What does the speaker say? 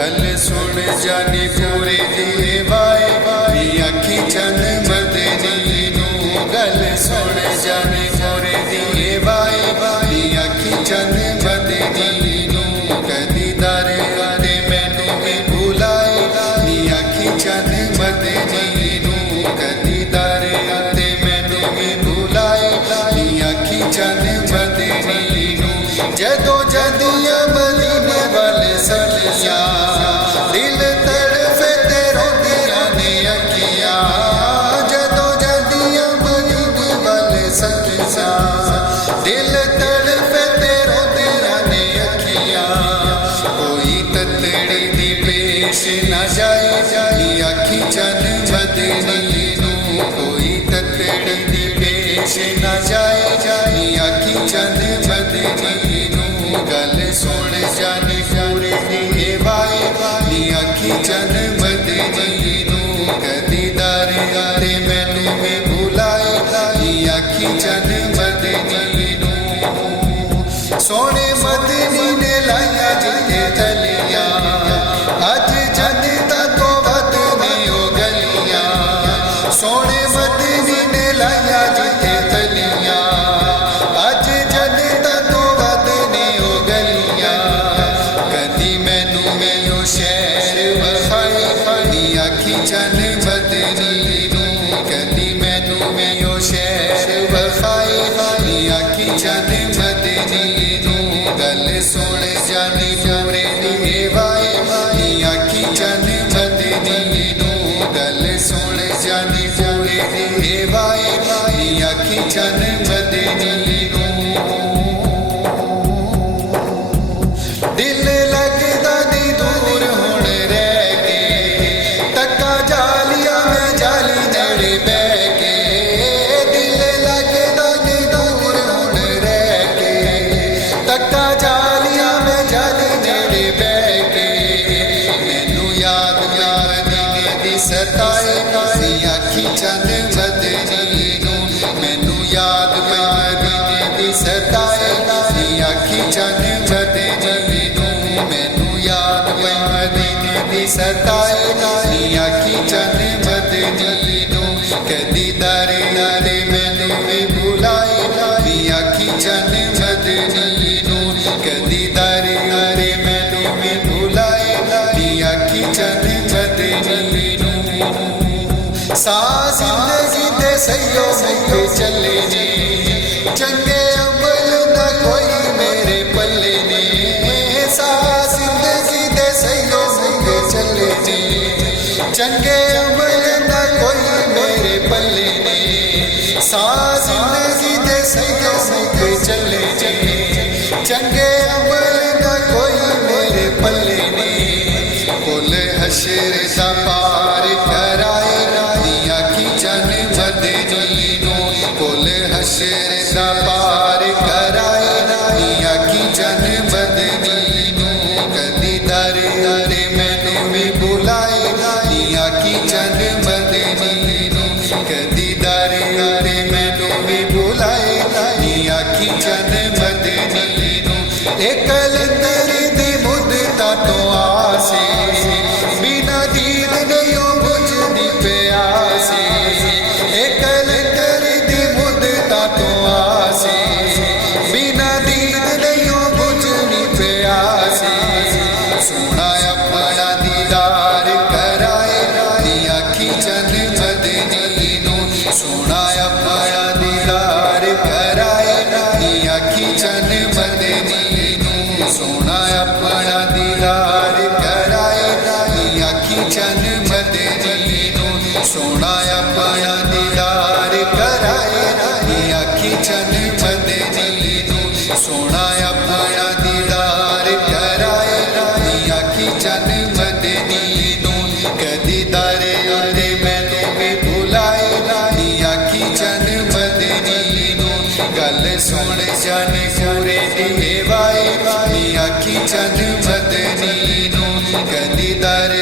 गल सुन जानी पूरे दी वाए नी अखी चंद मदनी नू गल सुन जानी पूरे दी वाए नी अखी चंद मदनी नू कदी दर दे मैनू भी भुलाए नी अखी चंद मदनी नू कदी दर दे मैनू भी भुलाए नी अखी चंद मदनी नू जदों जदियां मदीने वाले सलियां दिल तड़फे ते रोंदियां ने अखियां जदों जदियां मदीने वाले सलियां दिल तड़फे ते रोंदियां ने अखियां कोई ततड़ी दी पेश न जाए नी अखी चंद मदनी नू कोई ततड़ी दी पेश न जाए नी अखी चंद मदनी नू गल सुन जानी पूरे दी वाए नी अखी चंद मदनी नू कदी दर दे मैनू भी भुलाए नी अखी चंद मदनी नू सोने मदनी ने लाया जिते तलियां अज जनता तो वध ने ओ गलियां सोने मदनी ने लाया जिते तलियां अज जनता तो वध ने ओ गलियां कदी मैनू मैनू शहर वखाए नी अखी चंद मदनी नू कदी मैनू मैनू शहर वखाए नी अखी चंद मदनी नू गल सुन जानी पूरे दी वाए नी अखी चंद मदनी नू गल सुन जानी पूरे दी वाए नी अखी चंद मदनी नू दिल लगदा नी दूर हुण रह के तक्का जालिया में जाली नेड़े बह के दिल लगदा नी दूर हुण रह के तक्का जालिया में जाली नेड़े बह के मैनू याद मदीने दी सताए नी अखी चंद मदनी नू मैनू याद मदीने दी सताए नी अखी चंद मदनी नू मैनू याद मदीने दी सताए नी अखी चंद मदनी नू कदी दर दे मैनू भी भुलाए नी अखी चंद मदनी नू कदी दर दे मैनू भी भुलाए नी अखी चंद मदनी नू सा जिंदगी दे सैयो मुके चले ने चंगे अमल ना कोई मेरे पल्ले ने सा जिंदगी दे सैयो मुके चले ने चंगे अमल ना कोई मेरे पल्ले ने सा जिंदगी दे सैयो मुके चले ने चंगे अमल ना कोई मेरे पल्ले ने कुल हशर दा पार कराए नी अखी चंद मदनी नू कुल हशर दा पार कराए नी अखी चंद मदनी नू कदी दर दे मैनू भी भुलाए नी अखी चंद मदनी नू कदी दर दे मैनू भी भुलाए नी अखी चंद मदनी नू एक कलंदर दी मुद्दता तो आसे बिना दीद नहीं बुझदी प्यासे एक कलंदर दी मुद्दता तो आसे बिना दीद नहीं बुझदी प्यासे सोना अपना दीदार कराए नी अखी चंद मदनी नू सोना अपना दीदार कराए नी अखी चंद मदनी नू सोना अपना दीदार कराए नी अखी चंद मदनी नू सोना अपना दीदार कराए नी अखी चंद मदनी नू सोना अपना दीदार कराए नी अखी चंद मदनी नू कदी दर दे मैनू भी भुलाए नी अखी चंद मदनी नू गल सुन जानी पूरे दी वाए नी अखी चंद मदनी नू कदी दर